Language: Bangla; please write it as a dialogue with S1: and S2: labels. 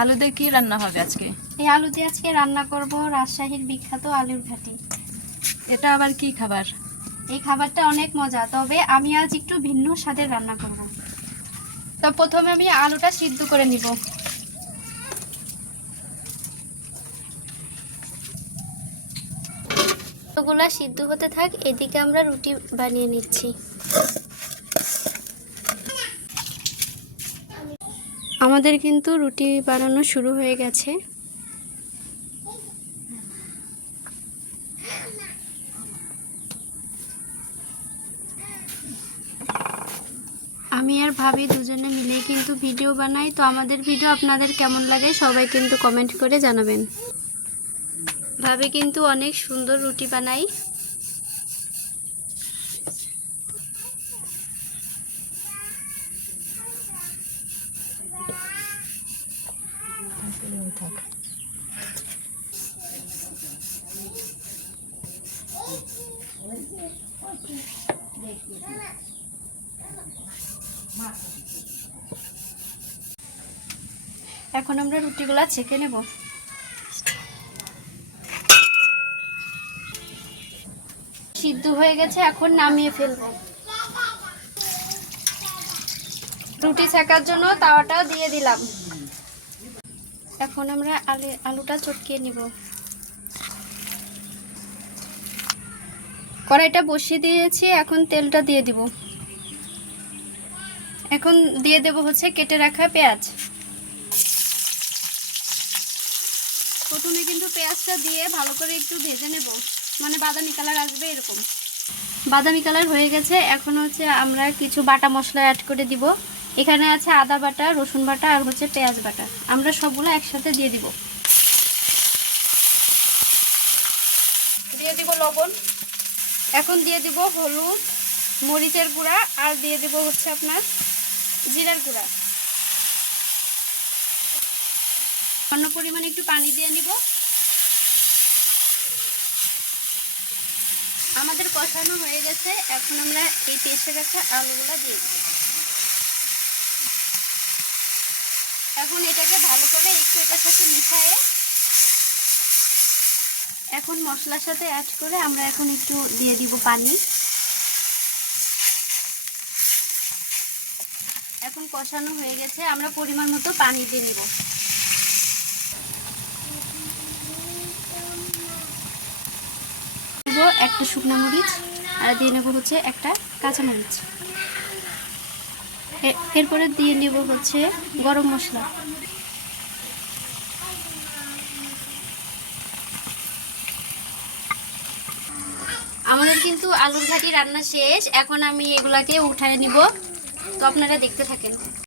S1: আলু দিয়ে কি রান্না হবে আজকে?
S2: এই আলু দিয়ে আজকে রান্না করব রাজশাহীর বিখ্যাত আলুর ঘাটি।
S1: এটা আবার কি খাবার?
S2: এই খাবারটা অনেক মজা তবে আমি আজ একটু ভিন্ন স্বাদের রান্না করব। তো প্রথমে আমি আলুটা সিদ্ধ করে নিব। সিদ্ধ হতে থাক এদিকে আমরা রুটি বানিয়ে নিচ্ছি। আমাদের কিন্তু রুটি বানানো শুরু হয়ে গেছে। আমি আর ভাবি দুজনে মিলে কিন্তু ভিডিও বানাই। তো আমাদের ভিডিও আপনাদের কেমন লাগে সবাই কিন্তু কমেন্ট করে জানাবেন। ভাবি কিন্তু অনেক সুন্দর রুটি বানাই এখন আমরা রুটিগুলা ছেঁকে নেব। সিদ্ধ হয়ে গেছে, এখন নামিয়ে ফেলব। রুটি ছেঁকার জন্য তাওয়াটাও দিয়ে দিলাম। এখন আমরা আলু, আলুটা চটকিয়ে নিব। কড়াইটা বসিয়ে দিয়েছি, এখন তেলটা দিয়ে দিব। এখন দিয়ে দেব হচ্ছে কেটে রাখা পেঁয়াজ। প্রথমে কিন্তু পেঁয়াজটা দিয়ে ভালো করে একটু ভেজে নেব। মানে বাদামি কালার আসবে এরকম। বাদামি কালার হয়ে গেছে, এখন হচ্ছে আমরা কিছু বাটা মশলা অ্যাড করে দিব। এখানে আছে আদা বাটা, রসুন বাটা আর হচ্ছে পেঁয়াজ বাটা। আমরা সবগুলো একসাথে দিয়ে দিব। দিয়ে দিব লবণ। এখন দিয়ে দিব হলুদ, মরিচের গুঁড়া আর দিয়ে দিব হচ্ছে আপনার জিরার গুঁড়া। অন্য পরিমাণে একটু পানি দিয়ে নিব। আমাদের কষানো হয়ে গেছে। এখন আমরা এই পেস্টে রাখা আলুগুলো দিয়ে দিব। এখন এটাকে ভালো করে একটু এটার সাথে মিশায়ে এখন মশলার সাথে অ্যাড করে আমরা এখন একটু দিয়ে দিব পানি। এখন কষানো হয়ে গেছে, আমরা পরিমাণ মতো পানি দিয়ে নিব। একটা শুকনো মরিচ, আর দিয়ে নেব হচ্ছে একটা কাঁচা মরিচ এরপরে দিয়ে নেব হচ্ছে গরম মশলা। আমাদের কিন্তু আলুর ঘাটি রান্না শেষ। এখন আমি এগুলাকে উঠায় নিব। তো আপনারা দেখতে থাকেন।